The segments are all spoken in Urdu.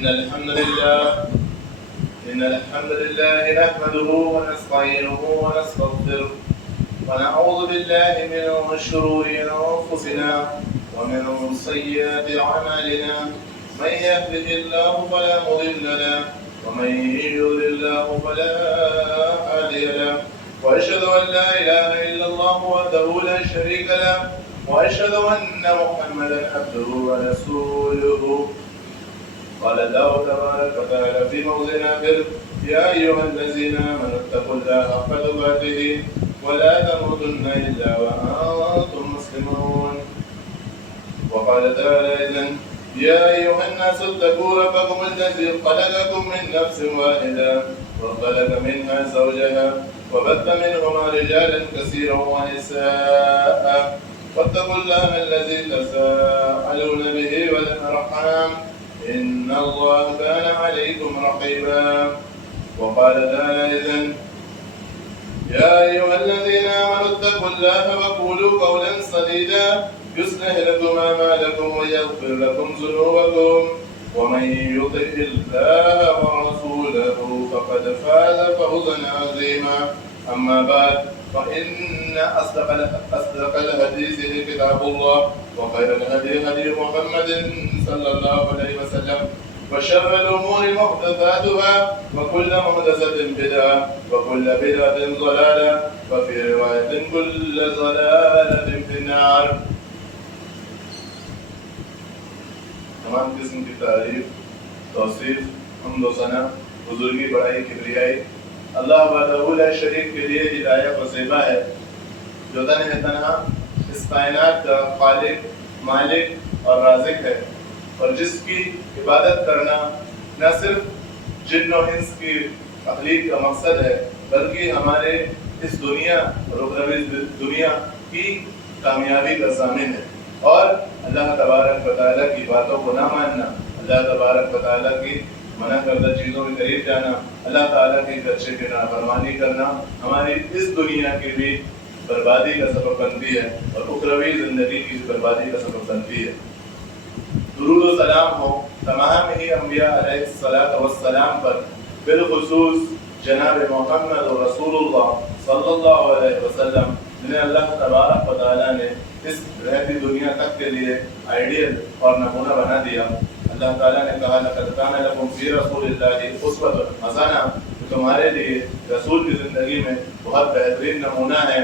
إن الحمد لله نحمده ونستعينه ونستغفره ونعوذ بالله من شرور أنفسنا ومن سيئات أعمالنا من يهده الله فلا مضل له ومن يضلل الله فلا هادي له وأشهد أن لا إله إلا الله وحده لا شريك له وأشهد أن محمدا عبده ورسوله. قال الله تبارك وتعالى في موضع آخر: يا أيها الذين آمنوا اتقوا الله حق تقاته ولا تموتن إلا وأنتم مسلمون. وقال تعالى أيضا: يا أيها الناس اتقوا ربكم الذي خلقكم من نفس واحدة وخلق منها زوجها وبث منهما رجالا كثيرا ونساء واتقوا الله الذي تساءلون به والأرحام إن الله كان عليكم رقيبا. وقال تعالى أيضا: يا أيها الذين آمنوا اتقوا الله وقولوا قولا سديدا يصلح لكم أعمالكم ويغفر لكم ذنوبكم ومن يطع الله ورسوله فقد فاز فوزا عظيما. أما بعد فإن أصدق الحديث كتاب الله وخير الهدي هدي محمد صلى الله عليه وسلم وشر الأمور محدثاتها وكل محدثة بدعة وكل بدعة ضلالة وفي رواية كل ضلالة في النار. تمام قسم کی تعریف، توصیف، حمد و ثنا، بزرگی، بڑائی، کبریائی اللہ وحدہ لا شریک کے لیے ہدایت و زیبا ہے، جو تنہا اس کائنات کا خالق، مالک اور رازق ہے، اور جس کی عبادت کرنا نہ صرف جن و انس کی تخلیق کا مقصد ہے بلکہ ہمارے اس دنیا اور اخروی دنیا کی کامیابی کا ضامن ہے. اور اللہ تبارک و تعالیٰ کی باتوں کو نہ ماننا، اللہ تبارک و تعالیٰ کی منع کردہ چیزوں کے قریب جانا، اللہ تعالیٰ کی خدشے کی نافرمانی کرنا ہماری اس دنیا کی بھی بربادی کا سبب بنتی ہے اور اخروی زندگی کی بربادی کا سبب بنتی ہے. درود و سلام ہو تمام ہی انبیاء علیہ السلام پر، بالخصوص جناب محمد رسول اللہ صلی اللہ علیہ وسلم، جنہیں اللہ تبارک و تعالیٰ نے اس رہتی دنیا تک کے لیے آئیڈیل اور نمونہ بنا دیا. اللہ تعالیٰ نے کہا: لقد کان لکم فی رسول اللہ اسوۃ حسنہ، تمہارے لیے رسول کی زندگی میں بہت بہترین نمونہ ہے.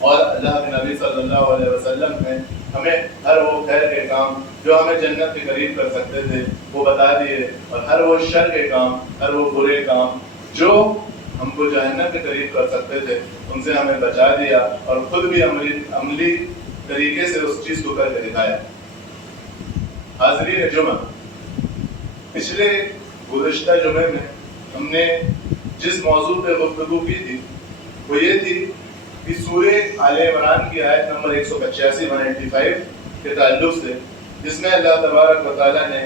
اور اللہ کے نبی صلی اللہ علیہ وسلم نے ہمیں ہر وہ خیر کے کام جو ہمیں جنت کے قریب کر سکتے تھے وہ بتا دیے، اور ہر وہ شر کے کام، ہر وہ برے کام جو ہم کو جہنم کے قریب کر سکتے تھے ان سے ہمیں بچا دیا، اور خود بھی عملی طریقے سے اس چیز کو کر کے دکھایا. حاضرین جمعہ، پچھلے گزشتہ جمعے میں ہم نے جس موضوع پہ گفتگو کی تھی وہ یہ تھی کہ سورہ آل عمران کی آیت نمبر 185 کے تعلق سے، جس میں اللہ تبارک و تعالیٰ نے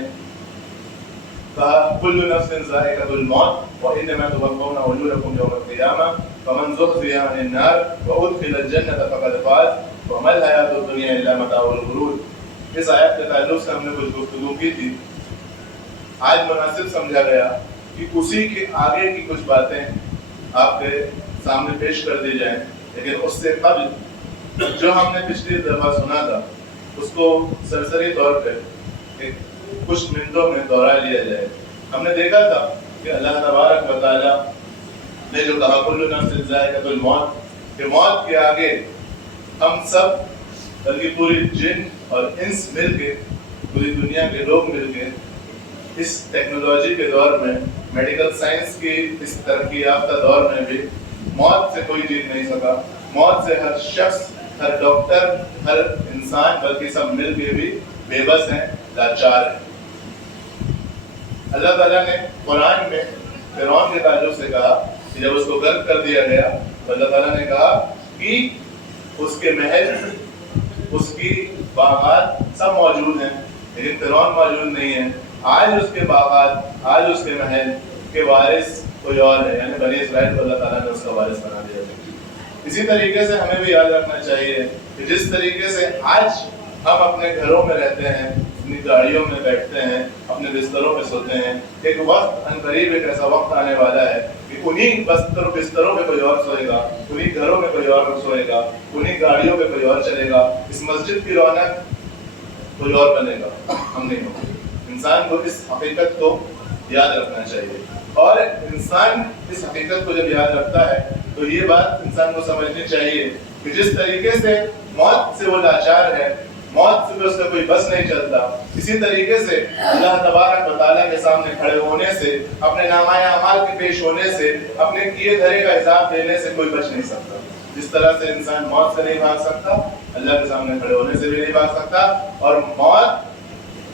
کہا: کل نفس ذائقۃ الموت وانما توفون اجورکم یوم القیامہ فمن زحزح عن النار وادخل الجنۃ فقد فاز وما الحیاۃ الدنیا الا متاع الغرور. اس آیت کے تعلق سے ہم نے کچھ گفتگو کی تھی. آج مناسب سمجھا گیا کہ اسی کے آگے کی کچھ باتیں آپ کے سامنے پیش کر دی جائیں، لیکن اس سے قبل جو ہم نے پچھلی دفعہ سنا تھا اس کو سرسری طور پہ کچھ منٹوں میں دوہرا لیا جائے. ہم نے دیکھا تھا کہ اللہ تبارک و تعالیٰ نے جو کہا: کل نفس ذائقۃ الموت، کہ موت کے آگے ہم سب بلکہ پوری جن اور انس مل کے، پوری دنیا کے لوگ مل کے اس ٹیکنالوجی کے دور میں، میڈیکل سائنس کی اس ترقی یافتہ دور میں بھی موت سے کوئی جیت نہیں سکا. موت سے ہر شخص، ہر ڈاکٹر، ہر انسان بلکہ سب مل کے بھی بے بس ہیں، لاچار ہیں. اللہ تعالیٰ نے قرآن میں فرعون کے تعلق سے کہا کہ جب اس کو غرق کر دیا گیا تو اللہ تعالیٰ نے کہا کہ اس کے محل، اس کی باغات سب موجود ہیں لیکن فرعون موجود نہیں ہے. آج اس کے باغات، آج اس کے محل کے وارث کوئی اور ہے، یعنی بنی اسرائیل کو اللہ تعالیٰ نے اس کا وارث بنا دیا. اسی طریقے سے ہمیں بھی یاد رکھنا چاہیے کہ جس طریقے سے آج ہم اپنے گھروں میں رہتے ہیں، اپنی گاڑیوں میں بیٹھتے ہیں، اپنے بستروں پہ سوتے ہیں. ایک وقت عنقریب ایک ایسا وقت آنے والا ہے کہ انہیں بستروں پہ کوئی اور سوئے گا, انہیں گھروں میں کوئی اور سوئے گا, انہیں گاڑیوں پہ کوئی اور چلے گا. اس مسجد کی رونق کوئی اور بنے گا, ہم نہیں ہوں گے. انسان کو اس حقیقت کو یاد رکھنا چاہیے, اور انسان اس حقیقت کو جب یاد رکھتا ہے تو یہ بات انسان کو سمجھنی چاہیے کہ جس طریقے سے موت سے وہ لاچار ہے, موت سے اس کا کوئی بس نہیں چلتا, اسی طریقے سے اللہ تبارک و تعالیٰ کے سامنے کھڑے ہونے سے, اپنے نامہ اعمال کے پیش ہونے سے, اپنے کیے دھرے کا حساب دینے سے کوئی بچ نہیں سکتا. جس طرح سے انسان موت سے نہیں بھاگ سکتا, اللہ کے سامنے کھڑے ہونے سے بھی نہیں بھاگ سکتا. اور موت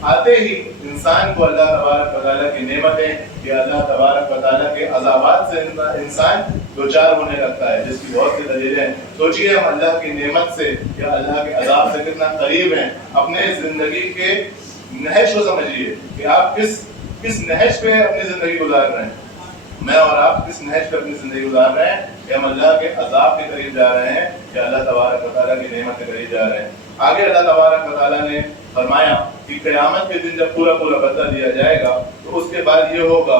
آتے ہی انسان کو اللہ تبارک و تعالیٰ کی نعمتیں یا اللہ تبارک و تعالیٰ کے عذابات سے انسان دوچار ہونے لگتا ہے, جس کی بہت سی دلیلیں ہیں. سوچئے ہم اللہ کی نعمت سے یا اللہ کے عذاب سے کتنا قریب ہیں. اپنے زندگی کے نہج کو سمجھیے کہ آپ کس نہج پہ اپنی زندگی گزار رہے ہیں. میں اور آپ کس نہج پہ اپنی زندگی گزار رہے ہیں, کہ ہم اللہ کے عذاب کے قریب جا رہے ہیں یا اللہ تبارک و تعالیٰ کی نعمت کے قریب جا رہے ہیں. آگے اللہ تبارک و تعالیٰ نے فرمایا کہ قیامت کے دن جب پورا بدلہ دیا جائے گا تو اس کے بعد یہ ہوگا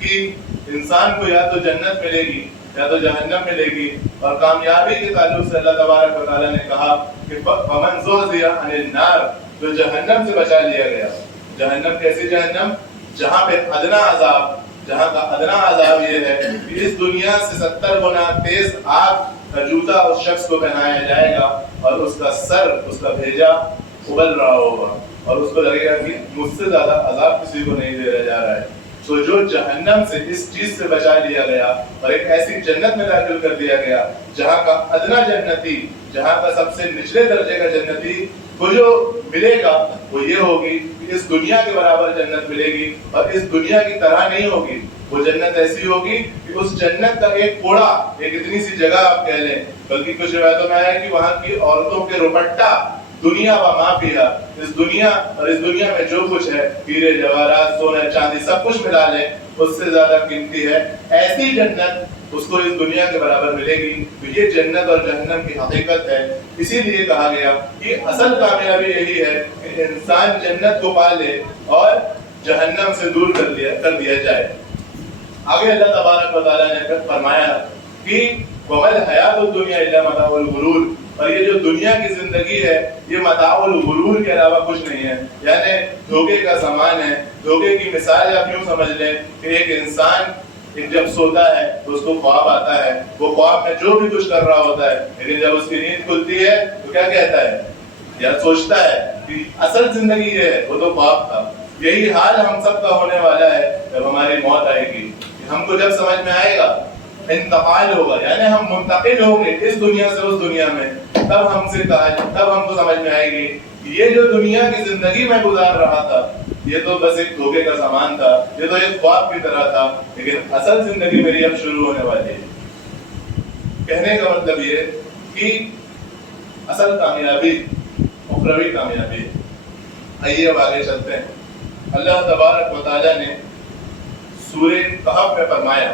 کہ انسان کو یا تو جنت ملے گی یا تو جہنم ملے گی. اور کامیابی کے تعلق سے اللہ تبارک و تعالیٰ نے کہا کہ فمن زحزح عن النار, جو جہنم سے بچا لیا گیا. جہنم کیسی جہنم؟ جہاں پہ ادنا عذاب, جہاں کا ادنا عذاب یہ ہے کہ اس دنیا سے 70 گنا تیز آگ کا جوتا اس شخص کو پہنایا جائے گا اور اس کا سر, اس کا بھیجا ابل رہا ہوگا, اور اس کو لگے گا کہ مجھ سے زیادہ عذاب کسی کو نہیں دیا جا رہا ہے. تو جو جہنم سے اس چیز سے بچا لیا گیا اور ایک ایسی جنت میں داخل کر دیا گیا جہاں کا ادنا جنتی, جہاں کا سب سے نچلے درجے کا جنتی کو جو ملے گا وہ یہ ہوگی کہ اس دنیا کے برابر جنت ملے گی, اور اس دنیا کی طرح نہیں ہوگی. وہ جنت ایسی ہوگی کہ اس جنت کا ایک کوڑا, ایک اتنی سی جگہ آپ کہہ لیں, بلکہ کچھ روایتوں میں آیا کہ وہاں کی عورتوں کے روپٹا دنیا و ما فیہا, اس دنیا اور اس دنیا میں جو کچھ ہے, ہیرے جواہرات سونا چاندی سب کچھ ملا لیں, اس سے زیادہ قیمتی ہے. ایسی جنت اس کو اس دنیا کے برابر ملے گی. تو یہ جنت اور جہنم کی حقیقت ہے. اسی لیے کہا گیا کہ اصل کامیابی یہی ہے کہ انسان جنت کو پا لے اور جہنم سے دور کر دیا جائے. آگے اللہ تبارک و تعالیٰ نے فرمایا کہ وَمَا الْحَيَاةُ الدُّنْيَا إِلَّا مَتَاعُ الْغُرُورِ, اور یہ جو دنیا کی زندگی ہے یہ متاع الغرور کے علاوہ کچھ نہیں ہے, یعنی دھوکے کا سامان ہے. دھوکے کی مثال آپ یوں سمجھ لیں کہ ایک انسان جب سوتا ہے تو اس کو خواب آتا ہے, وہ خواب میں جو بھی کچھ کر رہا ہوتا ہے, لیکن جب اس کی نیند کھلتی ہے تو کیا کہتا ہے یا سوچتا ہے کہ اصل زندگی یہ ہے, وہ تو خواب تھا. یہی حال ہم سب کا ہونے والا ہے جب ہماری موت آئے گی. ہم کو جب سمجھ میں آئے گا, انتقال ہوگا, یعنی ہم منتقل ہوں گے اس دنیا سے اس دنیا میں, تب ہم کو سمجھ میں آئے گی کہ یہ جو دنیا کی زندگی میں گزار رہا تھا یہ تو بس ایک دھوکے کا سامان تھا, یہ تو ایک خواب کی طرح تھا, لیکن اصل زندگی میری اب شروع ہونے والی ہے. کہنے کا مطلب یہ کہ اصل کامیابی اخروی کامیابی. آئیے اب آگے چلتے ہیں. اللہ تبارک و تعالیٰ نے سورہ کہف میں فرمایا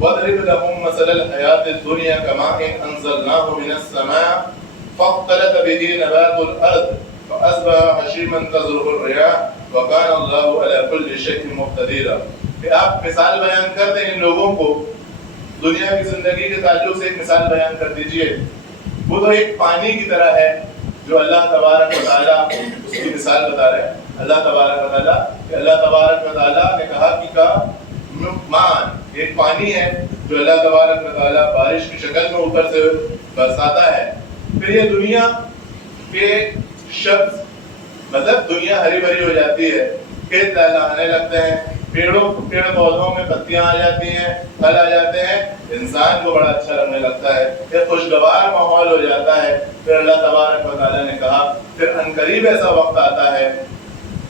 وَاضْرِبْ لَهُم مَثَلَ الْحَيَاةِ الدُّنْيَا كَمَاءٍ أَنزَلْنَاهُ مِنَ السَّمَاءِ فَاخْتَلَطَ بِهِ نَبَاتُ الْأَرْضِ فَأَصْبَحَ حَشِيمًا تَذْرُهُ الرِّيَاحُ وَكَانَ اللَّهُ عَلَى كُلِّ شَيْءٍ مُقْتَدِرًا. کہ آپ مثال بیان کر دیں ان لوگوں کو, دنیا کی زندگی کے تعلق سے ایک مثال بیان کر دیجئے. وہ تو ایک پانی کی طرح ہے جو اللہ تبارک و تعالیٰ اس کی مثال بتا رہے ہیں. اللہ تبارک و تعالیٰ نے کہا کہ کا مان ایک پانی ہے جو اللہ تبارک و تعالیٰ بارش کی شکل میں اوپر سے برساتا ہے. پھر یہ دنیا کے شخص مطلب دنیا ہری بھری ہو جاتی ہے, کھیت لہلانے لگتے ہیں, پیڑ پودوں میں پتیاں آ جاتی ہیں, پھل آ جاتے ہیں, انسان کو بڑا اچھا لگنے لگتا ہے, ایک خوشگوار ماحول ہو جاتا ہے. پھر اللہ تبارک و تعالیٰ نے کہا پھر عنقریب ایسا وقت آتا ہے,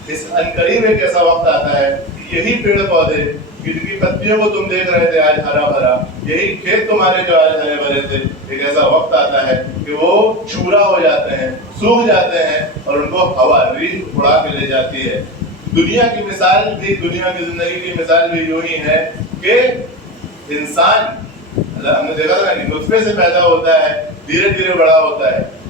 اس عنقریب ایک ایسا وقت آتا ہے کہ یہی پیڑ پودے جن کی پتیوں کو تم دیکھ رہے تھے آج ہرا بھرا, یہی کھیت تمہارے جو آج ہرے بھرے تھے, ایک ایسا وقت آتا ہے کہ وہ چھورا ہو جاتے ہیں, سوکھ جاتے ہیں, اور ان کو ہوا ریح اڑا کے لے جاتی ہے. دنیا کی مثال بھی, دنیا کی زندگی کی مثال بھی یوں ہی ہے کہ انسان ہم نے دیکھا تھا کہ نطفے سے پیدا ہوتا ہے, دھیرے دھیرے بڑا ہوتا ہے,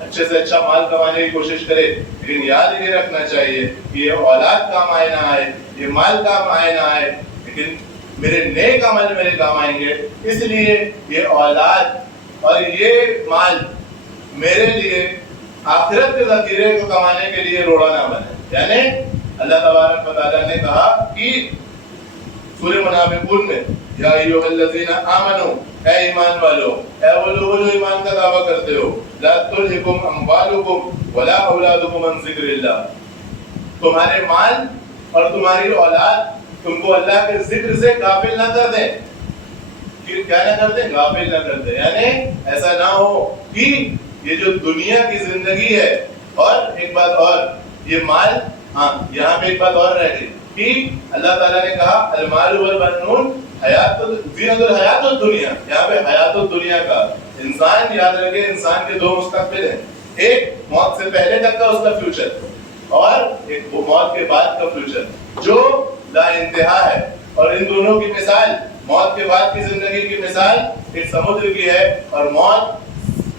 اچھے سے اچھا مال کمانے کی کوشش کرے، لیکن یاد یہ رکھنا چاہیے کہ یہ اولاد کام آئے نہ آئے، یہ مال کام آئے نہ آئے، لیکن میرے نیک عمل میرے کام آئیں گے. اس لیے یہ اولاد اور یہ مال میرے لیے آخرت کے ذخیرے کو کمانے کے لیے روڑا نہ بنے. یعنی اللہ تبارک و تعالیٰ نے کہا کہ سورہ منافقون میں یا ایھا الذین آمنو، اے ایمان والو، اے وہ لوگ جو ایمان کا دعویٰ کرتے ہو، لا تلہکم اموالکم ولا اولادکم عن ذکر اللہ، تمہارے مال اور تمہاری اولاد تم کو اللہ کے ذکر سے غافل نہ کر دیں. کیا نہ کر دیں؟ غافل نہ کر دیں. یعنی ایسا نہ ہو کہ یہ جو دنیا کی زندگی ہے، اور ایک بات اور، یہ مال، ہاں یہاں پہ ایک بات اور رہ گئی کہ اللہ تعالیٰ نے کہا المال والبنون زینت الحیات الدنیا. یہاں پہ حیات الدنیا کا انسان یاد رکھے، انسان کے دو مستقبل ہیں، ایک موت سے پہلے تک کا اس کا فیوچر، اور ایک موت کے بعد کا فیوچر جو لا انتہا ہے. اور ان دونوں کی مثال، موت کے بعد کی زندگی کی مثال ایک سمندر کی ہے، اور موت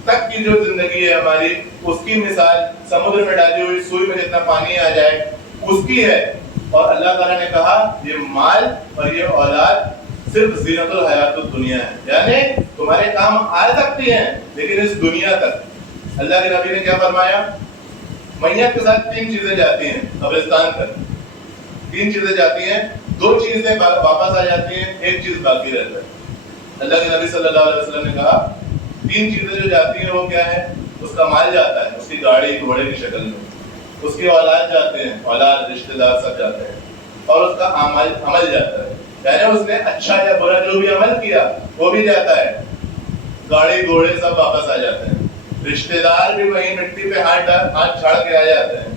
تک کی جو زندگی ہے ہماری، اس کی مثال سمندر میں ڈالی ہوئی سوئی میں جتنا پانی آ جائے اس کی ہے. اور اللہ تعالیٰ نے کہا یہ مال اور یہ اولاد صرف زینت الحیات الدنیا ہے، یعنی تمہارے کام آ سکتی ہیں لیکن اس دنیا تک. اللہ کے نبی نے کیا فرمایا؟ میت کے ساتھ تین چیزیں جاتی ہیں قبرستان تک، تین چیزیں جاتی ہیں، دو چیزیں واپس آ جاتی ہیں، ایک چیز باقی رہتا ہے. اللہ کے نبی صلی اللہ علیہ وسلم نے کہا تین چیزیں جو جاتی ہیں وہ کیا ہے؟ اس کا مال جاتا ہے، اس کی گاڑی گھوڑے کی شکل میں، اس کی اولاد جاتے ہیں، اولاد رشتہ دار سب جاتے ہیں، اور اس کا عمل جاتا ہے. یعنی اس نے اچھا یا برا جو بھی عمل کیا وہ بھی جاتا ہے، گاڑی گھوڑے سب واپس آ جاتے ہیں، رشتہ دار بھی وہیں مٹی پہ ہاتھ چھاڑ کے آ جاتے ہیں،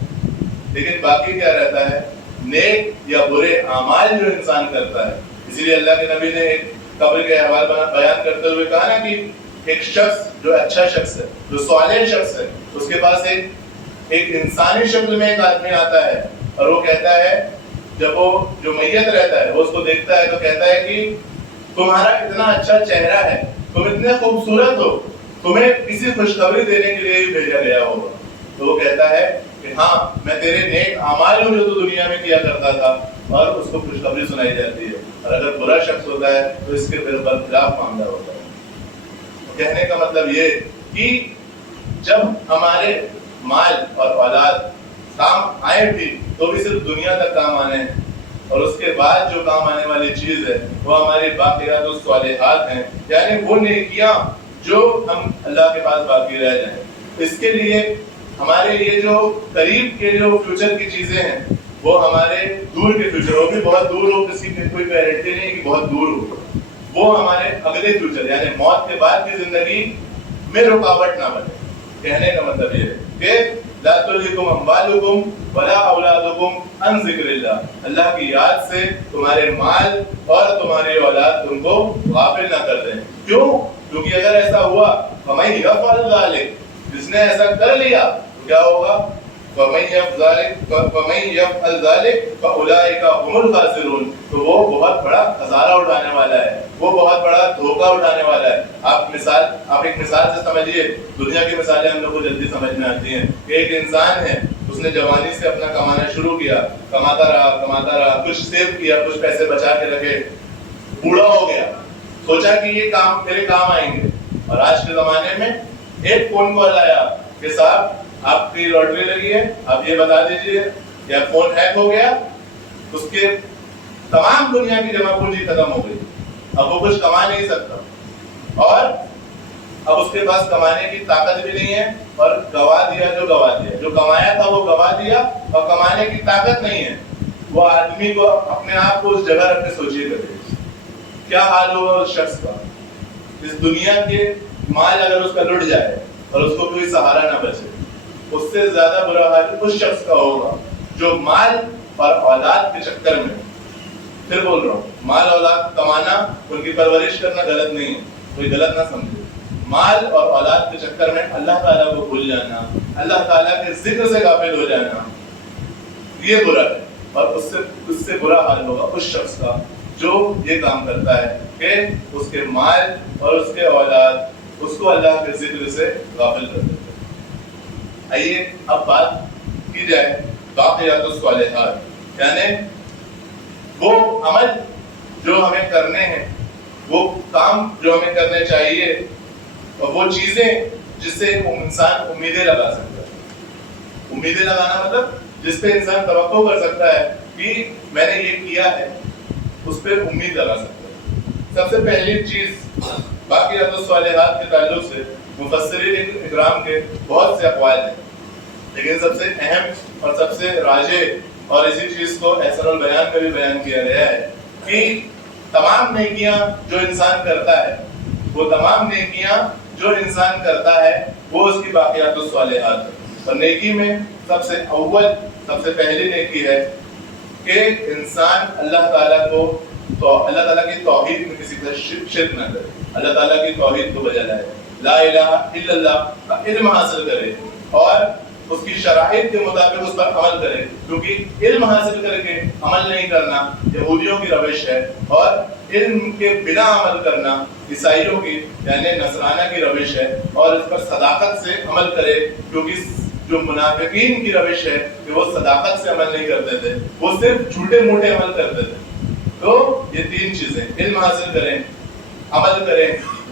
لیکن باقی کیا رہتا ہے؟ نیک یا برے اعمال جو انسان کرتا ہے. اسی لیے اللہ کے نبی نے ایک قبر کے احوال بیان کرتے ہوئے کہا نا کہ ایک شخص جو اچھا شخص ہے، جو صالح شخص ہے، اس کے پاس ایک انسانی شکل میں ایک آدمی آتا ہے، اور وہ کہتا ہے، جب وہ جو میت رہتا ہے وہ اس کو دیکھتا ہے تو کہتا ہے کہ تمہارا اتنا اچھا چہرہ ہے، تم اتنے خوبصورت ہو، تمہیں کسی خوشخبری دینے کے لیے ہی بھیجا گیا ہوگا. تو وہ کہتا ہے کہ ہاں میں تیرے نیک اعمال ہوں جو تو دنیا میں کیا کرتا تھا، اور اس کو خوشخبری سنائی جاتی ہے. اور اگر برا شخص ہوتا ہے تو اس کے برخلاف معاملہ ہوتا ہے. کہنے کا مطلب یہ کہ جب ہمارے مال اور اولاد کام آئے بھی تو بھی صرف دنیا تک کام آنے ہیں، اور اس کے بعد جو کام آنے والی چیز ہے وہ ہماری باقیات الصالحات ہیں، یعنی وہ نیکیاں جو ہم اللہ کے پاس باقی رہ جائیں. اس کے لیے ہمارے یہ جو قریب کے جو فیوچر کی چیزیں ہیں وہ ہمارے دور کے فیوچر، وہ بھی بہت دور ہو، کسی کی کوئی گارنٹی نہیں کہ بہت دور ہو، وہ ہمارے اگلے فیوچر یعنی موت کے بعد کی زندگی میں رکاوٹ نہ بنے. کہنے کا مطلب یہ ہے کہ لا تلہکم اموالکم ولا اولادکم عن ذکر اللہ، اللہ کی یاد سے تمہارے مال اور تمہاری اولاد تم کو غافل نہ کر دیں. کیوں؟ کیونکہ اگر ایسا ہوا فمن یفعل ذلک، جس نے ایسا کر لیا تو کیا ہوگا؟ فمن یفعل ذلک فاولئک هم الخاسرون، تو وہ بہت بڑا خسارہ اٹھانے والا ہے، وہ بہت بڑا دھوکہ اٹھانے والا ہے. آپ ایک مثال سے سمجھیے، دنیا کی مثالیں ہم لوگ کو جلدی سمجھ میں آتی ہیں کہ ایک انسان ہے، اس نے جوانی سے اپنا کمانا شروع کیا، کماتا رہا، کچھ سیو کیا، کچھ پیسے بچا کے رکھے، بوڑھا ہو گیا، سوچا کہ یہ کام میرے کام آئیں گے. اور آج کے زمانے میں ایک فون کال آیا کہ صاحب آپ کی لاٹری لگی ہے، آپ یہ بتا دیجئے، یا فون ہیک ہو گیا، اس کے تمام دنیا کی جمع پونجی ختم ہو گئی، اب وہ کچھ کما نہیں سکتا، اور اب اس کے پاس کمانے کی طاقت بھی نہیں ہے، اور گوا دیا جو کمایا تھا وہ گوا دیا، اور کمانے کی طاقت نہیں ہے. وہ آدمی کو اپنے آپ کو اس جگہ رکھ کے سوچیے کرے کیا حال ہوگا اس شخص کا. اس دنیا کے مال اگر اس کا لٹ جائے اور اس کو کوئی سہارا نہ بچے، اس سے زیادہ برا حال اس شخص کا ہوگا جو مال اور اولاد کے چکر میں، پھر بول رہا ہوں، مال اولاد کمانا، ان کی پرورش کرنا غلط نہیں ہے، کوئی غلط نہ سمجھے، مال اور اولاد کے چکر میں اللہ تعالیٰ کو بھول جانا، اللہ تعالیٰ کے ذکر سے غافل ہو جانا، یہ برا ہے. اور اس سے برا حال ہوگا اس شخص کا جو یہ کام کرتا ہے کہ اس کے مال اور اس کے اولاد اس کو اللہ کے ذکر سے غافل کر دیتے ہیں. آئیے اب بات کی جائے باقیات الصالحات، یعنی وہ عمل جو ہمیں کرنے ہیں، وہ کام جو ہمیں کرنے چاہیے، اور وہ چیزیں جس سے انسان امیدیں لگا سکتا ہے۔ امیدیں لگانا مطلب جس پہ انسان توقع کر سکتا ہے کہ میں نے یہ کیا ہے، اس پہ امید لگا سکتا ہے۔ سب سے پہلی چیز باقیات الصالحات کے تعلق سے مفسرین اکرام کے بہت سے اقوال ہیں، لیکن سب سے اہم اور سب سے راجح، اور اسی چیز کو احسن البیان میں بھی بیان کیا گیا ہے کہ تمام نیکیاں جو انسان کرتا ہے، وہ تمام نیکیاں جو انسان کرتا ہے وہ اس کی باقیات الصالحات ہے۔ اور نیکی میں سب سے اول، سب سے پہلی نیکی ہے کہ انسان اللہ تعالیٰ کو، تو اللہ تعالیٰ کی توحید میں کسی کا شرک نہ کرے، اللہ تعالیٰ کی توحید کو بجا لائے، لا الہ الا اللہ کا علم حاصل کرے اور اس کی شرائط کے مطابق اس پر عمل کرے، کیونکہ علم حاصل کر کے عمل نہیں کرنا یہودیوں کی روش ہے، اور علم کے بنا عمل کرنا عیسائیوں کی یعنی نصرانہ کی روش ہے، اور اس پر صداقت سے عمل کرے، کیونکہ جو منافقین کی روش ہے کہ وہ صداقت سے عمل نہیں کرتے تھے، وہ صرف جھوٹے موٹے عمل کرتے تھے۔ تو یہ تین چیزیں، علم حاصل کریں، عمل کریں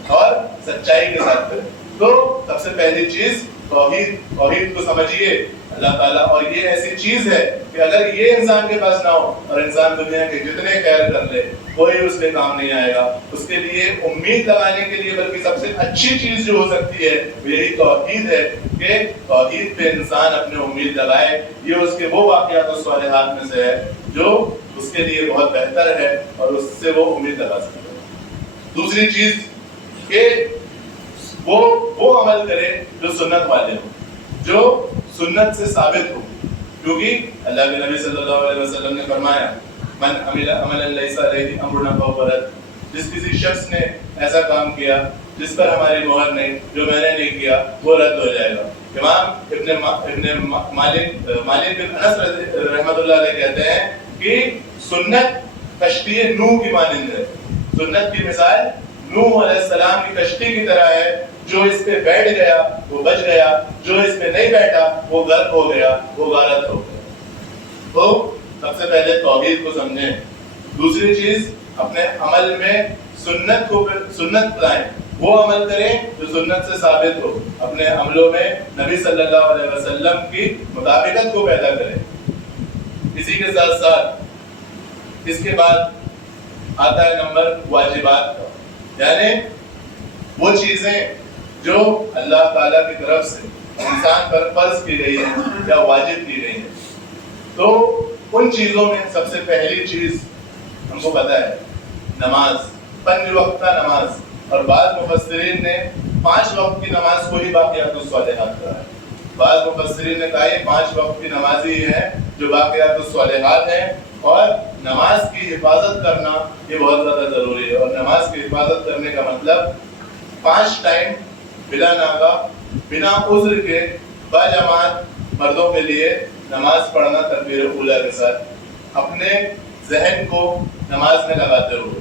اور سچائی کے ساتھ کریں۔ تو سب سے پہلی چیز توحید، توحید کو سمجھیے اللہ تعالیٰ، اور یہ ایسی چیز ہے کہ اگر یہ انسان کے پاس نہ ہو اور انسان دنیا کے جتنے خیر کر لے کوئی اس کے کام نہیں آئے گا۔ اس کے لیے امید لگانے کے لیے بلکہ سب سے اچھی چیز جو ہو سکتی ہے یہی توحید ہے کہ توحید پہ انسان اپنے امید لگائے۔ یہ اس کے وہ واقعات الصالحات میں سے ہے جو اس کے لیے بہت بہتر ہے اور اس سے وہ امید لگا سکتا ہے۔ دوسری چیز کہ وہ عمل کرے جو سنت والے ہوں، جو سنت سے ثابت ہو، کیونکہ اللہ کے نبی صلی اللہ علیہ وسلم نے فرمایا من عمل عملا لیس علیہ امرنا فہو رد، جس کسی شخص نے ایسا کام کیا جس پر ہماری مہر نہیں، جو میں نے نہیں کیا، وہ رد ہو جائے گا۔ امام ابن مالک بن انس رحمۃ اللہ علیہ کہتے ہیں کہ سنت کشتی نوح کی مانند ہے، سنت کی مثال نوح علیہ السلام کی کشتی کی طرح ہے، جو اس پہ بیٹھ گیا وہ بچ گیا، جو اس پہ نہیں بیٹھا وہ غرق ہو گیا، وہ غارت ہو گیا۔ تو سب سے پہلے توحید کو سمجھیں۔ دوسری چیز اپنے عمل میں سنت لائیں، وہ عمل کریں جو سنت سے ثابت ہو، اپنے عملوں میں نبی صلی اللہ علیہ وسلم کی مطابقت کو پیدا کریں۔ اسی کے ساتھ ساتھ اس کے بعد آتا ہے نمبر واجبات کا، یعنی وہ چیزیں جو اللہ تعالیٰ کی طرف سے انسان پر فرض کی گئی ہیں یا واجب کی گئی ہیں۔ تو ان چیزوں میں سب سے پہلی چیز ہم کو پتہ ہے نماز، 5 وقتہ نماز، اور بعض مفسرین نے 5 وقت کی نماز کو ہی باقیات الصالحات کہا ہے۔ بعض مفسرین نے کہا یہ 5 وقت کی نماز ہی ہیں جو باقیات الصالحات ہیں، اور نماز کی حفاظت کرنا یہ بہت زیادہ ضروری ہے۔ اور نماز کی حفاظت کرنے کا مطلب 5 ٹائم بلا ناغہ، بنا عذر کے باجماعت مردوں کے لیے نماز پڑھنا تکبیر اولیٰ کے ساتھ، اپنے ذہن کو نماز میں لگاتے ہوئے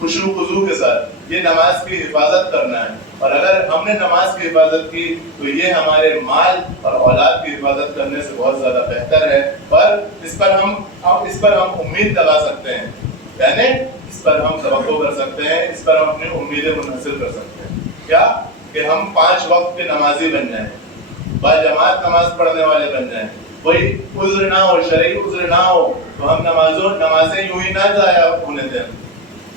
خشوع خضوع کے ساتھ یہ نماز کی حفاظت کرنا ہے۔ اور اگر ہم نے نماز کی حفاظت کی تو یہ ہمارے مال اور اولاد کی حفاظت کرنے سے بہت زیادہ بہتر ہے، اور اس پر ہم امید لگا سکتے ہیں، یعنی اس پر ہم توقع کر سکتے ہیں، اس پر ہم اپنی امیدیں منحصر کر سکتے ہیں۔ کیا کہ ہم 5 وقت کے نمازی بن جائیں، باجماعت نماز پڑھنے والے بن جائیں، کوئی عذر نہ ہو، شرعی عذر نہ ہو تو ہم نمازیں یوں ہی نہ ضائع ہونے دیں۔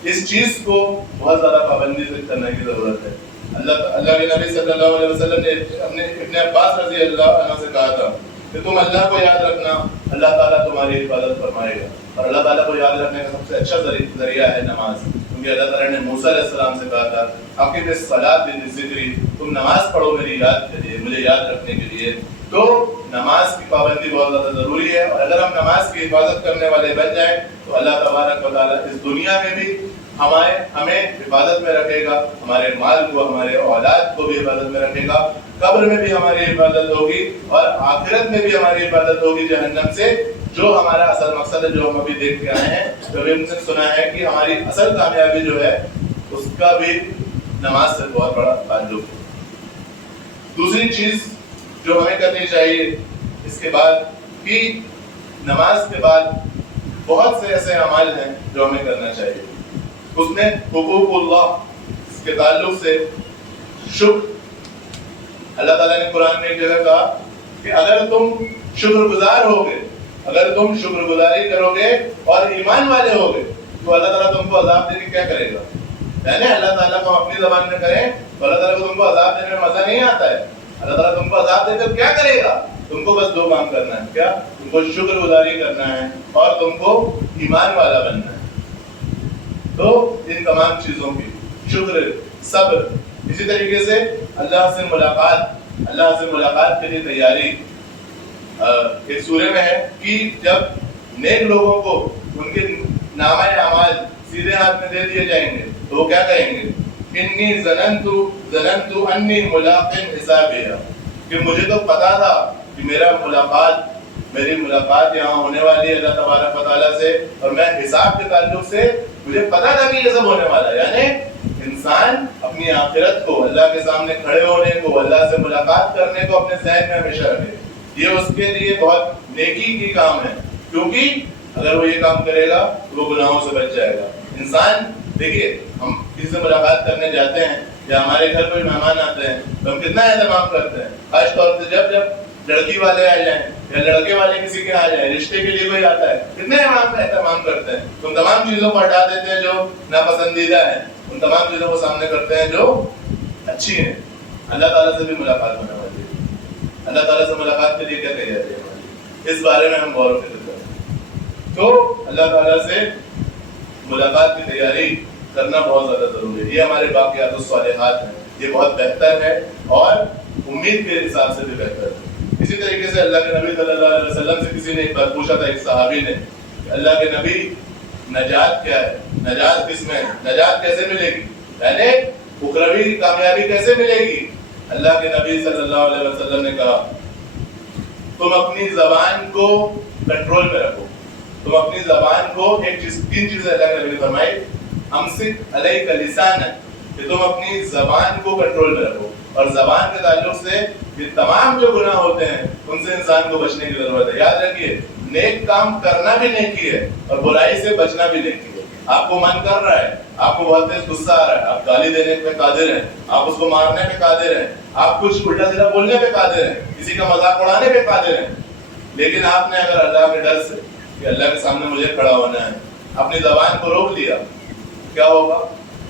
اس چیز کو بہت زیادہ پابندی سے کرنے کی ضرورت ہے۔ اللہ کے نبی صلی اللہ علیہ وسلم نے اپنے ابن عباس رضی اللہ عنہ سے کہا تھا کہ تم اللہ کو یاد رکھنا، اللہ تعالیٰ تمہاری حفاظت فرمائے گا۔ اور اللہ تعالیٰ کو یاد رکھنے کا سب سے اچھا ذریعہ ہے نماز، کیونکہ اللہ تعالیٰ نے موسیٰ علیہ السلام سے کہا تھا اقم الصلاۃ لذکری، تم نماز پڑھو میری یاد کے لیے، مجھے یاد رکھنے کے لیے۔ تو نماز کی پابندی بہت زیادہ ضروری ہے، اور اگر ہم نماز کی حفاظت کرنے والے بن جائیں تو اللہ تبارک و تعالیٰ اس دنیا میں بھی ہمیں حفاظت میں رکھے گا، ہمارے مال کو، ہمارے اولاد کو بھی حفاظت میں رکھے گا، قبر میں بھی ہماری حفاظت ہوگی، اور آخرت میں بھی ہماری حفاظت ہوگی جہنم سے، جو ہمارا اصل مقصد ہے، جو ہم ابھی دیکھ کے آئے ہیں۔ تو ہم نے سنا ہے کہ ہماری اصل کامیابی جو ہے اس کا بھی نماز سے بہت بڑا تعلق ہے۔ دوسری چیز جو ہمیں کرنی چاہیے اس کے بعد کہ نماز کے بعد بہت سے ایسے اعمال ہیں جو ہمیں کرنا چاہیے. اس میں حقوق اللہ اس کے تعلق سے شکر. اللہ تعالیٰ نے قرآن میں ایک جگہ کہا کہ اگر تم شکر گزار ہوگے, اگر تم شکر گزاری کرو گے اور ایمان والے ہوگے تو اللہ تعالیٰ تم کو عذاب دے کے کیا کرے گا. یعنی اللہ تعالیٰ کو اپنی زبان میں کریں تو اللہ تعالیٰ کو تم کو عذاب دینے میں مزہ نہیں آتا ہے. اللہ تعالیٰ تم کو عذاب دے کر کیا کرے گا؟ تم کو بس دو کام کرنا ہے. کیا؟ تم کو شکر گزاری کرنا ہے اور تم کو ایمان والا بننا ہے. تو ان تمام چیزوں کی شکر, صبر, اسی طریقے سے اللہ سے ملاقات کے لیے تیاری. ایک سورہ میں ہے کہ جب نیک لوگوں کو ان کے نامہ اعمال سیدھے ہاتھ میں دے دیے جائیں گے تو وہ کیا کہیں گے؟ انی ظننت انی ملاق حسابیہ, کہ مجھے تو پتا تھا کہ میری ملاقات یہاں ہونے والی ہے اللہ تبارک و تعالیٰ سے, اور میں حساب کے تعلق سے مجھے پتا تھا کہ یہ سب ہونے والا ہے. یعنی انسان اپنی آخرت کو, اللہ کے سامنے کھڑے ہونے کو, اللہ سے ملاقات کرنے کو اپنے ذہن میں ہمیشہ رکھے. یہ اس کے لیے بہت نیکی کی کام ہے, کیونکہ اگر وہ یہ کام کرے گا تو وہ گناہوں سے بچ جائے گا. انسان دیکھیے, ہم کسی سے ملاقات کرنے جاتے ہیں یا ہمارے گھر کوئی مہمان آتے ہیں تو ہم کتنا اہتمام کرتے ہیں. خاص طور سے جب لڑکی والے آ جائیں یا لڑکے والے کسی کے آ جائیں, رشتے کے لیے کوئی آتا ہے, کتنے اہتمام کرتے ہیں. ان تمام چیزوں کو ہٹا دیتے ہیں جو ناپسندیدہ ہیں, ان تمام چیزوں کو سامنے کرتے ہیں جو اچھی ہیں. اللہ تعالیٰ سے بھی ملاقات ہونے والی ہے. اللہ تعالیٰ سے ملاقات کے لیے کیا تیاری ہے, اس بارے میں ہم غور و فکر کریں. تو اللہ تعالیٰ سے ملاقات کی تیاری کرنا بہت زیادہ ضروری ہے. یہ ہمارے باقیات الصالحات ہیں, یہ بہت بہتر ہے اور امید کے حساب سے بھی بہتر ہے. اسی طریقے سے اللہ کے نبی صلی اللہ علیہ وسلم سے کسی نے ایک بار پوچھا تھا, ایک صحابی نے, کہ اللہ کے نبی نجات کیا ہے, نجات کس میں ہے, نجات کیسے ملے گی, یعنی اخروی کامیابی کیسے ملے گی. اللہ کے نبی صلی اللہ علیہ وسلم نے کہا تم اپنی زبان کو کنٹرول میں رکھو. تم اپنی زبان کو تین چیزیں اللہ کے نبی نے فرمائی, امسک علیک لسانک, کہ تم اپنی زبان کو کنٹرول میں رکھو. اور زبان کے تعلق سے یہ تمام جو گناہ ہوتے ہیں ان سے انسان کو بچنے کی ضرورت ہے. یاد رکھیے, نیک کام کرنا بھی نیکی ہے اور برائی سے بچنا بھی نیکی ہے. آپ کو من کر رہا ہے, آپ کو بہت تیز غصہ آ رہا ہے, آپ گالی دینے پہ قادر ہیں, آپ اس کو مارنے پہ قادر ہیں, آپ کچھ الٹا سیدھا بولنے پہ قادر ہیں, کسی کا مذاق اڑانے پہ قادر ہیں, لیکن آپ نے اگر اللہ کے ڈر سے کہ اللہ کے سامنے مجھے کھڑا ہونا ہے اپنی زبان کو روک لیا, کیا ہوگا؟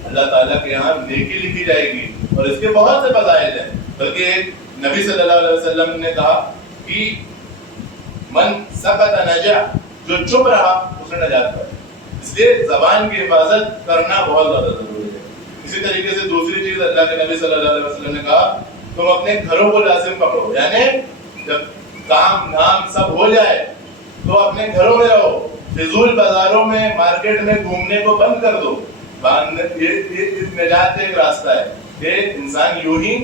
اللہ تعالیٰ کے یہاں نیکی لکھی جائے گی اور اس کے بہت سے فضائل ہیں. بلکہ ایک نبی صلی اللہ علیہ وسلم نے کہا کہ من سکت نجا, جو چپ رہا اس نے نجات پائی. اس لیے زبان کی حفاظت کرنا بہت زیادہ ضروری ہے. اسی طریقے سے دوسری چیز اللہ کے نبی صلی اللہ علیہ وسلم نے کہا تم اپنے گھروں کو لازم پکڑو. یعنی جب کام دھام سب ہو جائے تو اپنے گھروں میں رہو, فضول بازاروں میں مارکیٹ میں گھومنے کو بند کر دو. یہ نجات کا ایک راستہ ہے کہ انسان یوں ہی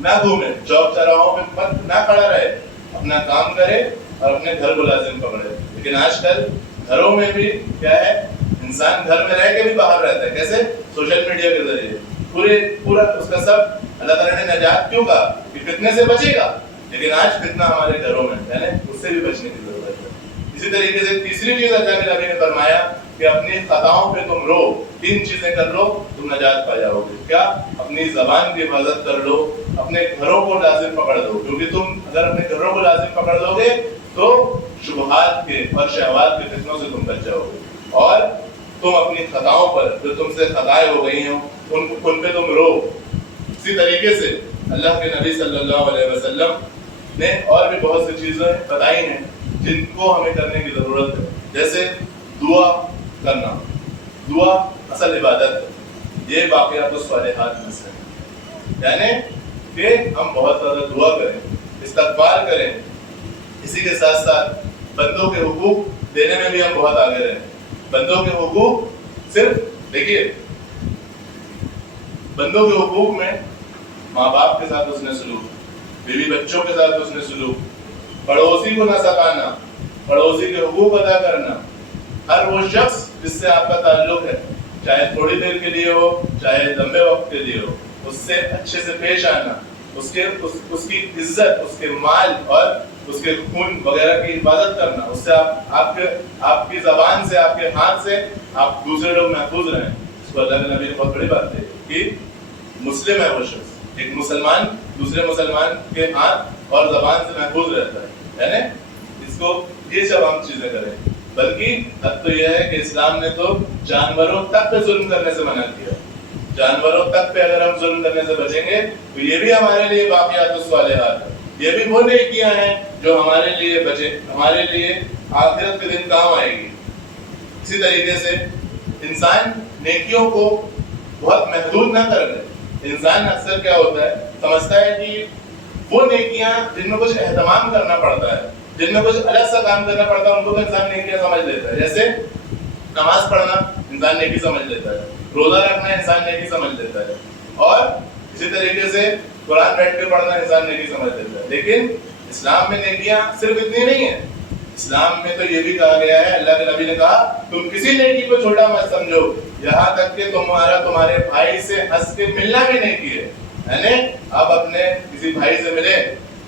نہ گھومے, چوک چوراہوں پہ نہ کھڑا رہے, اپنا کام کرے اور اپنے گھر کو لازم پکڑے. لیکن آج کل گھروں میں بھی کیا ہے, انسان گھر میں رہ کے بھی باہر رہتا ہے. کیسے؟ سوشل میڈیا کے ذریعے. پورا اس کا سب اللہ تعالیٰ نے نجات کیوں کہا کہ فتنے سے بچے گا, لیکن آج فتنہ ہمارے گھروں میں, یعنی اس سے بھی بچنے کی ضرورت ہے. اسی طریقے سے تیسری چیز اللہ کے نبی نے فرمایا کہ اپنی خطاؤں پہ تم رو, تین چیزیں کر لو تم نجات پا جاؤ گے. کیا؟ اپنی زبان کی حفاظت کر لو, اپنے گھروں کو لازم پکڑ دو, کیونکہ تم اگر اپنے گھروں کو لازم پکڑ لو گے تو شبہات کے اور شہوات کے فتنوں سے تم بچ جاؤ گے. اور تم اپنی خطاؤں پر جو تم سے خطائیں ہو گئی ہیں ان پہ تم رو. اسی طریقے سے اللہ کے نبی صلی اللہ علیہ وسلم نے اور بھی بہت سی چیزیں بتائی ہیں جن کو ہمیں کرنے کی ضرورت ہے. جیسے دعا کرنا. دعا اصل عبادت ہے. یہ واقعات الصالحات میں سے ہے, یعنی کہ ہم بہت زیادہ دعا کریں, استغفار کریں. اسی کے ساتھ ساتھ بندوں کے حقوق دینے میں بھی ہم بہت آگے رہیں. بندوں کے حقوق صرف دیکھیے, بندوں کے حقوق میں ماں باپ کے ساتھ اس نے سلوک, بیوی بچوں کے ساتھ اس نے سلوک, پڑوسی کو نہ ستانا, پڑوسی کے حقوق ادا کرنا. ہر وہ شخص جس سے آپ کا تعلق ہے, چاہے تھوڑی دیر کے لیے ہو چاہے لمبے وقت کے لیے ہو, اس سے اچھے سے پیش آنا. اس کی عزت، اس کے مال اور اس کے خون وغیرہ کی حفاظت کرنا، اس سے آپ کی زبان سے، آپ کے ہاتھ سے آپ دوسرے لوگ محفوظ رہیں. اس کو اللہ کے نبی نے بہت بڑی بات ہے کہ مسلم ہے وہ شخص، ایک مسلمان دوسرے مسلمان کے ہاتھ اور زبان سے محفوظ رہتا ہے. یعنی اس کو یہ سب ہم چیزیں کریں. بلکہ حد تو یہ ہے کہ اسلام نے تو جانوروں تک پہ ظلم کرنے سے منع کیا. جانوروں تک پہ اگر ہم ظلم کرنے سے بچیں گے تو یہ بھی ہمارے لیے باقیات الصالحات ہے. یہ بھی وہ نیکیاں ہیں جو ہمارے لیے بچے، ہمارے لیے آخرت کے دن کام آئے گی. اسی طریقے سے انسان نیکیوں کو بہت محدود نہ کر لے. انسان اکثر کیا ہوتا ہے، سمجھتا ہے کہ وہ نیکیاں جن میں کچھ اہتمام کرنا پڑتا ہے، جن میں کچھ الگ سا کام کرنا پڑتا ہے، ان کو تو انسان نیکیاں سمجھ لیتا ہے. جیسے نماز پڑھنا انسان نیکی سمجھ لیتا ہے، روزہ رکھنا انسان نیکی سمجھ لیتا ہے، اور اسی طریقے سے قرآن بیٹھ کے پڑھنا انسان نیکی سمجھ لیتا ہے. لیکن اسلام میں نیکیاں صرف اتنی نہیں ہیں. اسلام میں تو یہ بھی کہا گیا ہے، اللہ کے نبی نے کہا تم کسی نیکی کو چھوٹا مت سمجھو، یہاں تک کہ تمہارے بھائی سے ہنس کے ملنا بھی نیکی ہے. یعنی آپ اپنے کسی بھائی سے ملے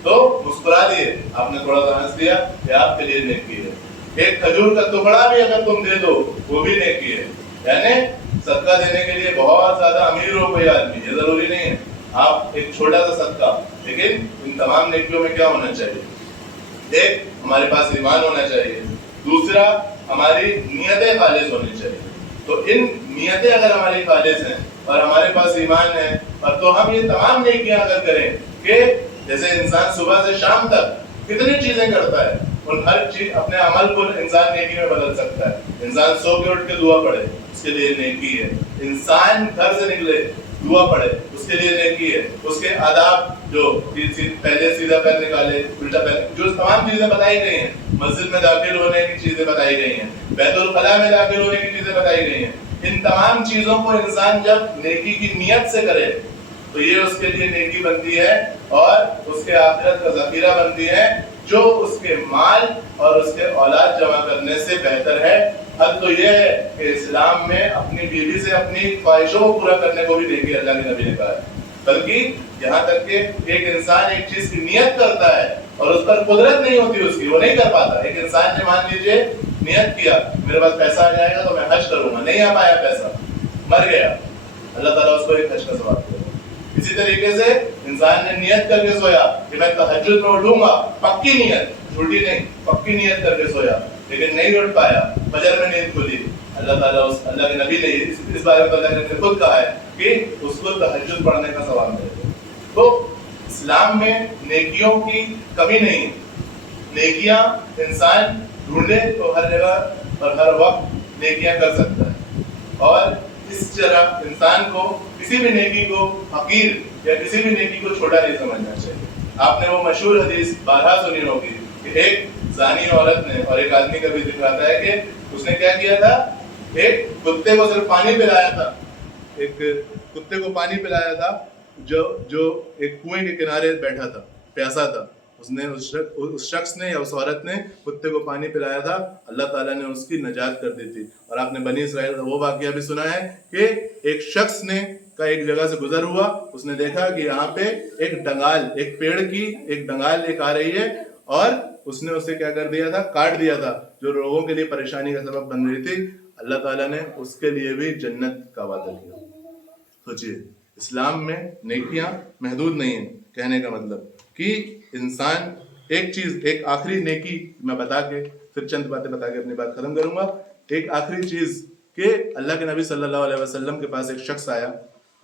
تو مسکرا دیے، آپ نے تھوڑا سا ہنس دیا، یہ آپ کے لیے نیکی ہے. ایک کھجور کا ٹکڑا بھی اگر تم دے دو وہ بھی نیکی ہے. یعنی صدقہ دینے کے لیے بہت زیادہ امیر ہو کوئی آدمی، یہ ضروری نہیں ہے. آپ ایک چھوٹا سا صدقہ، لیکن ان تمام نیکیوں میں کیا ہونا چاہیے؟ ایک ہمارے پاس ایمان ہونا چاہیے، دوسرا ہماری نیتیں خالص ہونی چاہیے. تو ان نیتیں اگر ہماری خالص ہیں اور ہمارے پاس ایمان ہے، اور تو ہم یہ تمام نیکیاں اگر کریں کہ جیسے انسان صبح سے شام تک کتنی چیزیں کرتا ہے، اور ہر چیز اپنے عمل کو انسان نیکی میں بدل سکتا ہے. انسان سو کے اٹھ کے دعا پڑھے، اس کے لیے نیکی ہے. انسان گھر سے نکلے دعا پڑھے، اس کے لیے نیکی ہے. اس کے آداب جو پہلے سیدھا پیر نکالے، الٹا پیر، جو تمام چیزیں بتائی گئی ہیں، مسجد میں داخل ہونے کی چیزیں بتائی گئی ہیں، بیت الخلاء میں داخل ہونے کی چیزیں بتائی گئی ہیں. ان تمام چیزوں کو انسان جب نیکی کی نیت سے کرے تو یہ اس کے لیے نیکی بنتی ہے اور اس کے آخرت کا ذخیرہ بنتی ہے، جو اس کے مال اور اس کے اولاد جمع کرنے سے بہتر ہے. حل تو یہ ہے کہ اسلام میں اپنی بیوی سے اپنی خواہشوں کو پورا کرنے کو بھی نیکی اللہ کے نبی نے کہا ہے. بلکہ یہاں تک کہ ایک انسان ایک چیز کی نیت کرتا ہے اور اس پر قدرت نہیں ہوتی، اس کی وہ نہیں کر پاتا. ایک انسان نے مان لیجیے نیت کیا میرے پاس پیسہ آ جائے گا تو میں حج کروں گا، نہیں آ پایا پیسہ، مر گیا، اللہ تعالیٰ اس کو ایک حج کا ثواب دے گا. اسی طریقے سے انسان نے نیت کر کے سویا کہ میں تہجد میں اٹھوں گا، پکی نیت، جھوٹی نہیں، پکی نیت کر کے سویا، لیکن نہیں اٹھ پایا، فجر میں نیند کھلی، اللہ تعالیٰ اللہ کے نبی نے اس بارے میں اللہ نے خود کہا ہے کہ اس کو تہجد پڑھنے کا ثواب دے گا. تو اسلام میں نیکیوں کی کمی نہیں ہے. نیکیاں انسان ڈھونڈے تو ہر جگہ اور ہر وقت نیکیاں کر سکتا ہے. اور اس طرح انسان کو کسی بھی نیکی کو حقیر یا کسی بھی نیکی کو چھوٹا نہیں سمجھنا چاہیے. آپ نے وہ مشہور حدیث بارہا سنی ہوگی کہ ایک زانی عورت نے اور ایک آدمی کا بھی ذکر آتا ہے کہ اس نے کیا کیا تھا، ایک کتے کو صرف پانی پلایا تھا، ایک کتے کو پانی پلایا تھا جو ایک کنویں کے کنارے بیٹھا تھا، پیاسا تھا. اس شخص نے یا اس عورت نے کتے کو پانی پلایا تھا، اللہ تعالیٰ نے اس کی نجات کر دی تھی. اور آپ نے بنی اسرائیل کا وہ واقعہ بھی سنا ہے کہ ایک شخص نے کا ایک جگہ سے گزر ہوا، اس نے دیکھا کہ یہاں پہ ایک ڈنگال، ایک پیڑ کی ایک ڈنگال ایک آ رہی ہے، اور اس نے اسے کیا کر دیا تھا، کاٹ دیا تھا، جو لوگوں کے لیے پریشانی کا سبب بن رہی تھی. اللہ تعالیٰ نے اس کے لیے بھی جنت کا وعدہ کیا. سوچیے اسلام میں نیکیاں محدود نہیں ہیں. کہنے کا مطلب کہ انسان ایک چیز، ایک آخری نیکی میں بتا کے پھر چند باتیں بتا کے اپنی بات ختم کروں گا. ایک آخری چیز کہ اللہ کے نبی صلی اللہ علیہ وسلم کے پاس ایک شخص آیا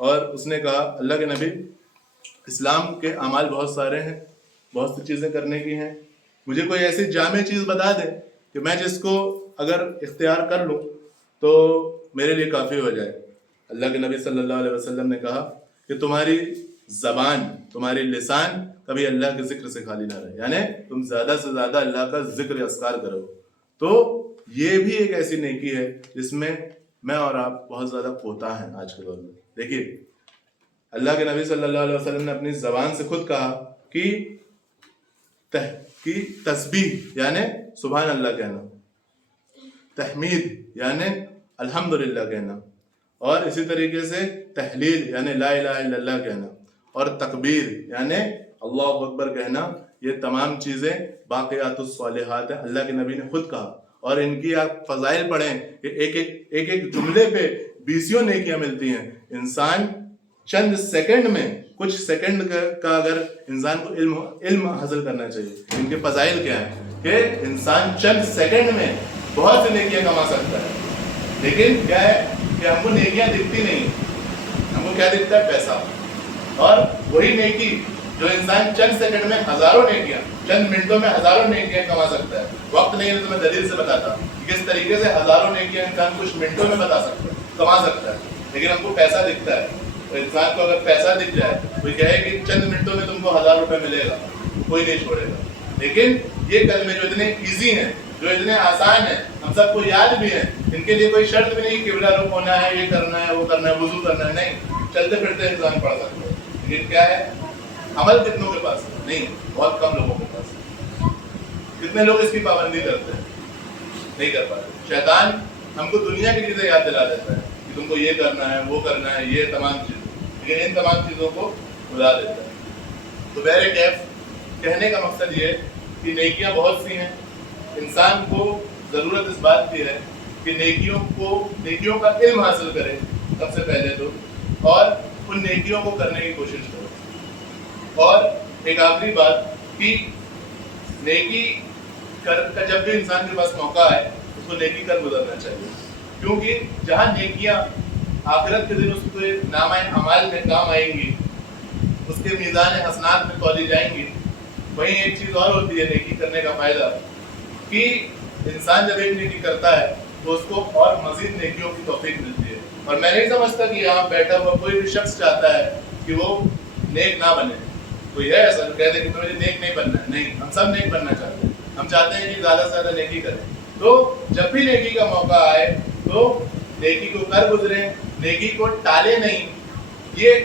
اور اس نے کہا اللہ کے نبی اسلام کے اعمال بہت سارے ہیں، بہت سی چیزیں کرنے کی ہیں، مجھے کوئی ایسی جامع چیز بتا دیں کہ میں جس کو اگر اختیار کر لوں تو میرے لیے کافی ہو جائے. اللہ کے نبی صلی اللہ علیہ وسلم نے کہا کہ تمہاری زبان، تمہاری لسان کبھی اللہ کے ذکر سے خالی نہ رہے، یعنی تم زیادہ سے زیادہ اللہ کا ذکر اذکار کرو. تو یہ بھی ایک ایسی نیکی ہے جس میں میں اور آپ بہت زیادہ کوتا ہیں آج کے دور میں. دیکھیے اللہ کے نبی صلی اللہ علیہ وسلم نے اپنی زبان سے خود کہا کہ تسبیح یعنی سبحان اللہ کہنا، تحمید یعنی الحمدللہ کہنا، اور اسی طریقے سے تحلیل یعنی لا الہ الا اللہ کہنا، اور تکبیر یعنی اللہ اکبر کہنا، یہ تمام چیزیں باقیات الصالحات ہیں، اللہ کے نبی نے خود کہا. اور ان کی آپ فضائل پڑھیں کہ ایک جملے پہ 20 نیکیاں ملتی ہیں. انسان چند سیکنڈ میں، کچھ سیکنڈ کا اگر انسان کو علم حاصل کرنا چاہیے. ان کے فضائل کیا ہیں کہ انسان چند سیکنڈ میں بہت سی نیکیاں کما سکتا ہے. لیکن کیا ہے کہ ہم کو نیکیاں دکھتی نہیں، ہم کو کیا دکھتا ہے؟ پیسہ. اور وہی نیکی جو انسان چند سیکنڈ میں ہزاروں نیکیاں، چند منٹوں میں ہزاروں نیکیاں کما سکتا ہے. وقت نہیں ہے تو میں دلیل سے بتاتا کہ کس طریقے سے ہزاروں نیکیاں انسان کچھ منٹوں میں بتا سکتا ہے، کما سکتا ہے. لیکن ہم کو پیسہ دکھتا ہے. تو انسان کو اگر پیسہ دکھ جائے تو کہے کہ چند منٹوں میں تم کو 1000 روپے ملے گا، کوئی نہیں چھوڑے گا. لیکن یہ کلمے جو اتنے ایزی ہیں، جو اتنے آسان ہیں، ہم سب کو یاد بھی ہیں، ان کے لیے کوئی شرط بھی نہیں کہ قبلہ رخ ہونا ہے، یہ کرنا ہے، وہ کرنا ہے، وضو کرنا ہے. نہیں، چلتے پھرتے انسان پڑھ سکتا ہے. لیکن کیا ہے، عمل کتنوں کے پاس ہے؟ نہیں، بہت کم لوگوں کے پاس. کتنے لوگ اس کی پابندی کرتے ہیں؟ نہیں کر پاتے. شیطان ہم کو دنیا کی چیزیں یاد دلا دیتا ہے کہ تم کو یہ کرنا ہے، وہ کرنا ہے، یہ تمام چیزیں، لیکن ان تمام چیزوں کو بھلا دیتا ہے. تو بہر کیف کہنے کا مقصد یہ ہے کہ نیکیاں بہت سی ہیں. انسان کو ضرورت اس بات کی ہے کہ نیکیوں کا علم حاصل کرے سب سے پہلے تو، اور ان نیکیوں کو کرنے کی کوشش کرے. اور ایک آخری بات کہ نیکی کا جب بھی انسان کے پاس موقع آئے اس کو نیکی کر گزرنا چاہیے. کیونکہ جہاں نیکیاں آخرت کے دن اس کے نامہ اعمال میں کام آئیں گی، اس کے میزان حسنات میں تولی جائیں گی، وہیں ایک چیز اور ہوتی ہے نیکی کرنے کا فائدہ کہ انسان جب ایک نیکی کرتا ہے تو اس کو اور مزید نیکیوں کی توفیق ملتی ہے. اور میں نہیں سمجھتا کہ یہاں بیٹھا ہوا کوئی بھی شخص چاہتا ہے کہ وہ نیک نہ بنے. کوئی ہے ایسا جو کہتے ہیں کہ مجھے نیک نہیں بننا ہے؟ نہیں، ہم سب نیک بننا چاہتے ہیں. ہم چاہتے ہیں کہ زیادہ سے زیادہ نیکی کریں. تو جب بھی نیکی کا موقع آئے تو نیکی کو کر گزریں، نیکی کو ٹالے نہیں. یہ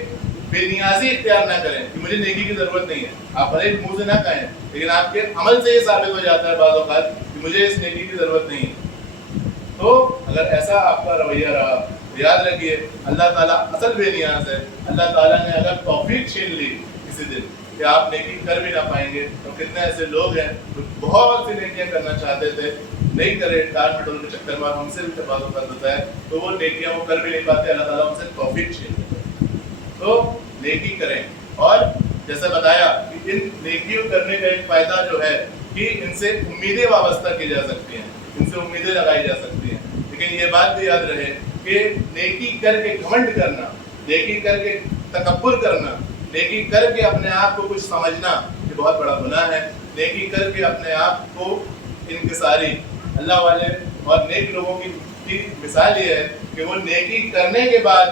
بے نیازی اختیار نہ کریں کہ مجھے نیکی کی ضرورت نہیں ہے. آپ بھلے منہ سے نہ کہیں لیکن آپ کے عمل سے یہ ثابت ہو جاتا ہے بعض اوقات کہ مجھے اس نیکی کی ضرورت نہیں ہے. تو اگر ایسا آپ کا رویہ رہا تو یاد رکھیے اللہ تعالیٰ اصل بے نیاز ہے. اللہ تعالیٰ نے اگر توفیق چھین لی کسی دن کہ آپ نیکی کر بھی نہ پائیں گے، تو کتنے ایسے لوگ ہیں جو بہت سی نیکیاں کرنا چاہتے تھے، نہیں کرے، ٹال مٹول کے چکر میں ہم سے بھی بعض اوقات ہوتا ہے تو وہ نیکیاں وہ کر بھی نہیں پاتے. اللہ تعالیٰ ان سے توفیق چھین لیتے ہیں. تو نیکی کریں. اور جیسے بتایا کہ ان نیکیوں کرنے کا ایک فائدہ جو ہے کہ ان سے امیدیں وابستہ کی جا سکتی ہیں، ان سے امیدیں لگائی جا سکتی ہیں. لیکن یہ بات بھی یاد رہے کہ نیکی کر کے گھمنڈ کرنا، نیکی کر کے تکبر کرنا، نیکی کر کے اپنے آپ کو کچھ سمجھنا، یہ بہت بڑا گناہ ہے. نیکی کر کے اپنے آپ کو انکساری، اللہ والے اور نیک لوگوں کی مثال یہ ہے کہ وہ نیکی کرنے کے بعد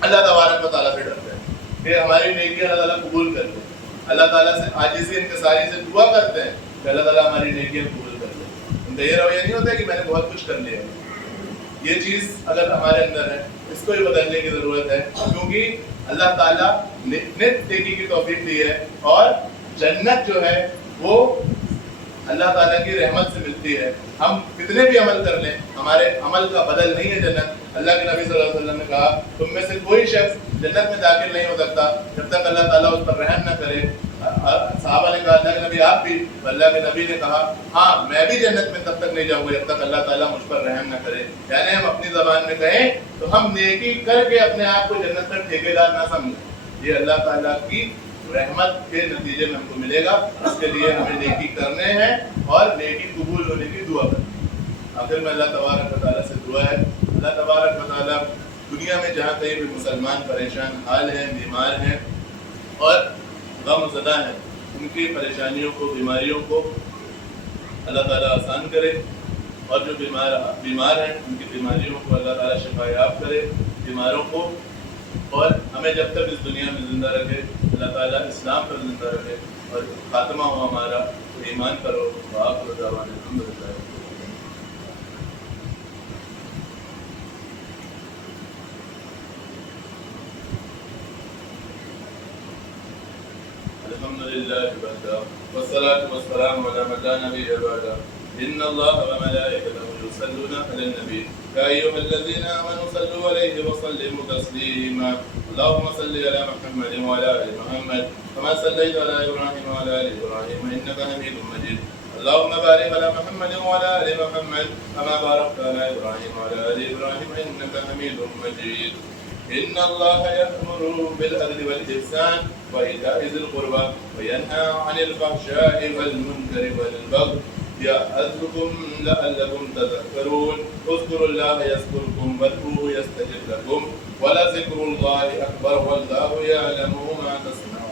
اللہ تبارک و تعالیٰ سے ڈرتے ہیں کہ ہماری نیکی اللہ تعالیٰ قبول کر لے. اللہ تعالیٰ سے عاجزی انکساری سے دعا کرتے ہیں کہ اللہ تعالیٰ ہماری نیکیاں قبول کر لے. ان کا یہ رویہ نہیں ہوتا ہے کہ میں نے بہت کچھ کر لیا. یہ چیز اگر ہمارے اندر ہے اس کو ہی بدلنے کی ضرورت ہے، کیونکہ اللہ تعالیٰ نے نیکی کی توفیق دی ہے. اور جنت جو ہے وہ اللہ تعالیٰ کی رحمت سے ملتی ہے. ہم کتنے بھی عمل کر لیں، ہمارے عمل کا بدل نہیں ہے جنت. اللہ کے نبی صلی اللہ علیہ وسلم نے کہا تم میں سے کوئی شخص جنت میں داخل نہیں ہو سکتا جب تک اللہ تعالیٰ اس پر رحم نہ کرے. صحابہ نے کہا اللہ کے نبی آپ بھی؟ اللہ کے نبی نے کہا ہاں میں بھی جنت میں تب تک نہیں جاؤں گا جب تک اللہ تعالیٰ مجھ پر رحم نہ کرے. یعنی ہم اپنی زبان میں کہیں تو ہم نیکی کر کے اپنے آپ کو جنت کا ٹھیکیدار نہ سمجھیں. یہ اللہ تعالیٰ کی رحمت کے نتیجے میں ہم کو ملے گا. اس کے لیے ہمیں نیکی کرنے ہیں اور نیکی قبول ہونے کی دعا کریں. آخر میں اللہ تبارک و تعالیٰ سے دعا ہے اللہ تبارک و تعالیٰ دنیا میں جہاں کہیں بھی مسلمان پریشان حال ہیں، بیمار ہیں اور غم زدہ ہیں، ان کی پریشانیوں کو، بیماریوں کو اللہ تعالیٰ آسان کرے. اور جو بیمار ہیں ان کی بیماریوں کو اللہ تعالیٰ شفا یاب کرے بیماروں کو. اور ہمیں جب تک اس دنیا میں زندہ رکھے اللہ تعالیٰ اسلام پر زندہ رکھے اور خاتمہ ہو ہمارا ایمان کرو. وآخر دعوانا الحمدللہ. الحمدللہ والصلاة والسلام علی من لا نبی بعدہ. إن الله وملائكته يصلون على النبي يا أيها الذين آمنوا صلوا عليه وسلموا تسليما اللهم صل على محمد وعلى آل محمد كما صليت على إبراهيم وعلى آل إبراهيم إنك حميد مجيد اللهم بارك على محمد وعلى آل محمد كما باركت على إبراهيم وعلى آل إبراهيم إنك حميد مجيد إن الله يأمر بالعدل والإحسان وإيتاء ذي القربى وينهى عن الفحشاء والمنكر والبغي يعظكم لعلكم تذكرون اذكروا الله يذكركم وادعوه يستجب لكم ولذكر الله أكبر والله يعلم ما تصنعون